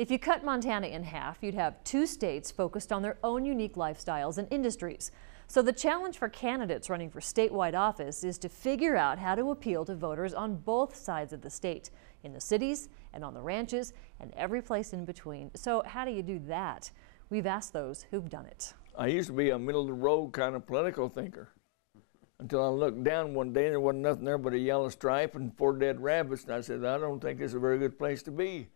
If you cut Montana in half, you'd have two states focused on their own unique lifestyles and industries. So the challenge for candidates running for statewide office is to figure out how to appeal to voters on both sides of the state, in the cities and on the ranches and every place in between. So how do you do that? We've asked those who've done it. I used to be a middle-of-the-road kind of political thinker until I looked down one day and there wasn't nothing there but a yellow stripe and 4 dead rabbits, and I said, I don't think it's a very good place to be.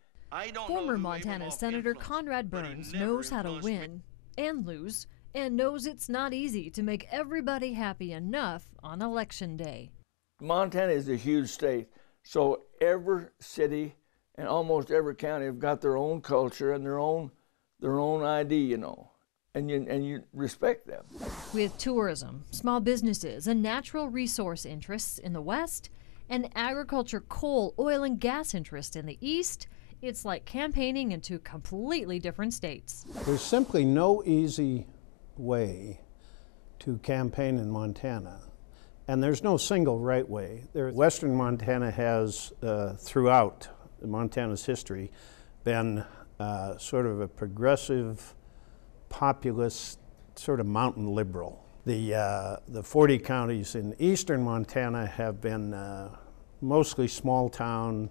Former Montana Senator Conrad Burns knows how to win and lose, and knows it's not easy to make everybody happy enough on election day. Montana is a huge state, so every city and almost every county have got their own culture and their own ID, you know, and you respect them. With tourism, small businesses, and natural resource interests in the west, and agriculture, coal, oil, and gas interests in the east, it's like campaigning in two completely different states. There's simply no easy way to campaign in Montana, and there's no single right way. Western Montana has, throughout Montana's history, been sort of a progressive, populist, sort of mountain liberal. The 40 counties in eastern Montana have been mostly small town,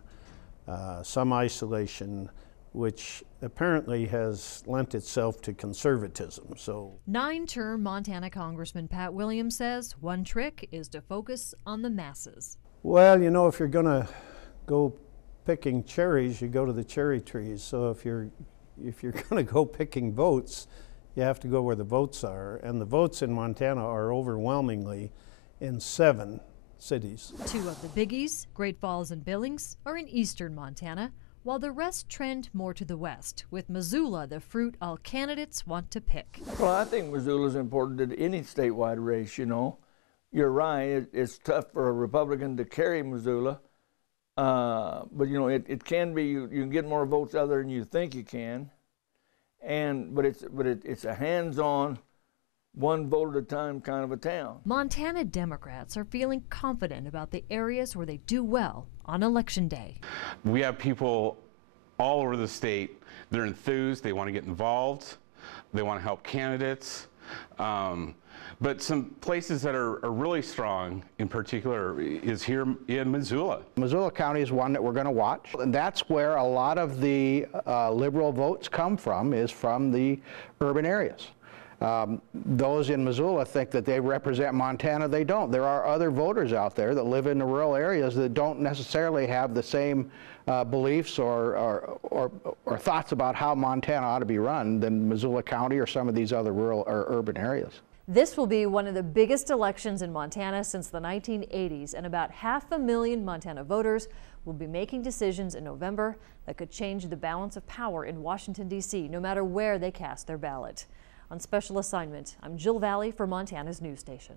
some isolation, which apparently has lent itself to conservatism. So, 9-term Montana Congressman Pat Williams says one trick is to focus on the masses. Well, you know, if you're going to go picking cherries, you go to the cherry trees. So if you're going to go picking votes, you have to go where the votes are. And the votes in Montana are overwhelmingly in 7 cities. 2 of the biggies, Great Falls and Billings, are in eastern Montana, while the rest trend more to the west, with Missoula the fruit all candidates want to pick. Well, I think Missoula is important to any statewide race, you know. You're right, it's tough for a Republican to carry Missoula, but you know, it can be, you can get more votes out there than you think you can, but it's a hands-on, one vote at a time kind of a town. Montana Democrats are feeling confident about the areas where they do well on Election Day. We have people all over the state. They're enthused, they want to get involved, they want to help candidates. But some places that are really strong in particular is here in Missoula. Missoula County is one that we're going to watch, and that's where a lot of the liberal votes come from, is from the urban areas. Those in Missoula think that they represent Montana. They don't. There are other voters out there that live in the rural areas that don't necessarily have the same beliefs or thoughts about how Montana ought to be run than Missoula County or some of these other rural or urban areas. This will be one of the biggest elections in Montana since the 1980s, and about 500,000 Montana voters will be making decisions in November that could change the balance of power in Washington, D.C., no matter where they cast their ballot. On special assignment, I'm Jill Valley for Montana's news station.